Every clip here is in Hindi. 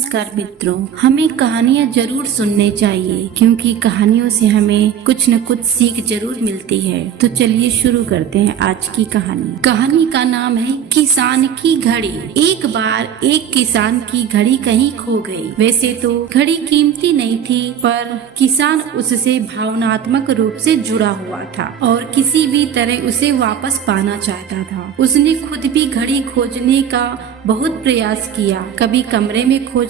नमस्कार मित्रों, हमें कहानियाँ जरूर सुनने चाहिए क्योंकि कहानियों से हमें कुछ न कुछ सीख जरूर मिलती है। तो चलिए शुरू करते हैं आज की कहानी। कहानी का नाम है किसान की घड़ी। एक बार एक किसान की घड़ी कहीं खो गई। वैसे तो घड़ी कीमती नहीं थी, पर किसान उससे भावनात्मक रूप से जुड़ा हुआ था और किसी भी तरह उसे वापस पाना चाहता था। उसने खुद भी घड़ी खोजने का बहुत प्रयास किया। कभी कमरे में खोजता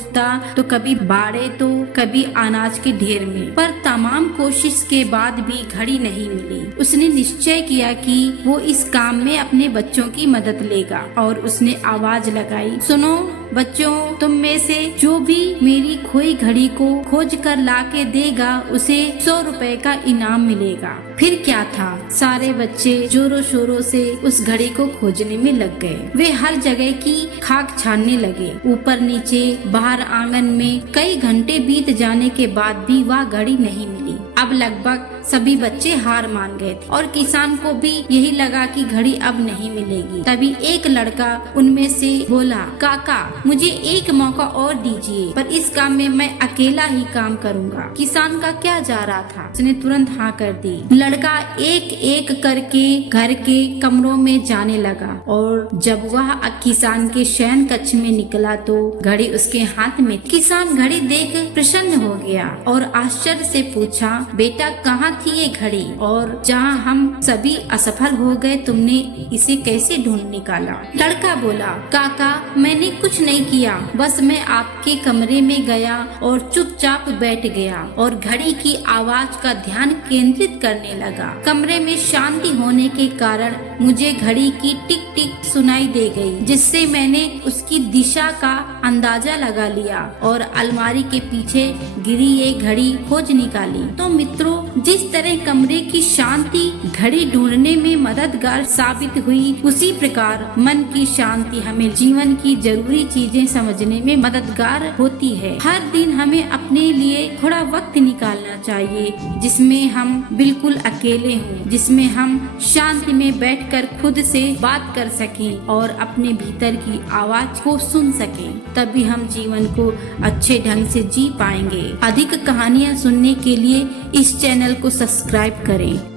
तो कभी बाड़े तो कभी अनाज के ढेर में, पर तमाम कोशिश के बाद भी घड़ी नहीं मिली। उसने निश्चय किया कि वो इस काम में अपने बच्चों की मदद लेगा और उसने आवाज लगाई, सुनो बच्चों, तुम में से जो भी मेरी खोई घड़ी को खोज कर ला के देगा उसे 100 रुपए का इनाम मिलेगा। फिर क्या था, सारे बच्चे जोरों शोरों से उस घड़ी को खोजने में लग गए। वे हर जगह की खाक छानने लगे, ऊपर नीचे बाहर आंगन में। कई घंटे बीत जाने के बाद भी वह घड़ी नहीं मिली। अब लगभग सभी बच्चे हार मान गए थे और किसान को भी यही लगा कि घड़ी अब नहीं मिलेगी। तभी एक लड़का उनमें से बोला, काका मुझे एक मौका और दीजिए, पर इस काम में मैं अकेला ही काम करूँगा। किसान का क्या जा रहा था, उसने तुरंत हाँ कर दी। लड़का एक एक करके घर के कमरों में जाने लगा और जब वह किसान के शयन कक्ष में निकला तो घड़ी उसके हाथ में थी। किसान घड़ी देख प्रसन्न हो गया और आश्चर्य से पूछा, बेटा कहाँ थी ये घड़ी, और जहाँ हम सभी असफल हो गए तुमने इसे कैसे ढूंढ निकाला? लड़का बोला, काका मैंने कुछ नहीं किया, बस मैं आपके कमरे में गया और चुपचाप बैठ गया और घड़ी की आवाज का ध्यान केंद्रित करने लगा। कमरे में शांति होने के कारण मुझे घड़ी की टिक टिक सुनाई दे गई, जिससे मैंने उसकी दिशा का अंदाजा लगा लिया और अलमारी के पीछे गिरी ये घड़ी खोज निकाली। तो मित्रों, जिस तरह कमरे की शांति घड़ी ढूंढने में मददगार साबित हुई, उसी प्रकार मन की शांति हमें जीवन की जरूरी चीजें समझने में मददगार होती है। हर दिन हमें अपने लिए थोड़ा वक्त निकालना चाहिए जिसमें हम बिल्कुल अकेले हों, जिसमें हम शांति में बैठकर खुद से बात कर सकें और अपने भीतर की आवाज को सुन सकें। तभी हम जीवन को अच्छे ढंग से जी पाएंगे। अधिक कहानियाँ सुनने के लिए इस चैनल को सब्सक्राइब करें।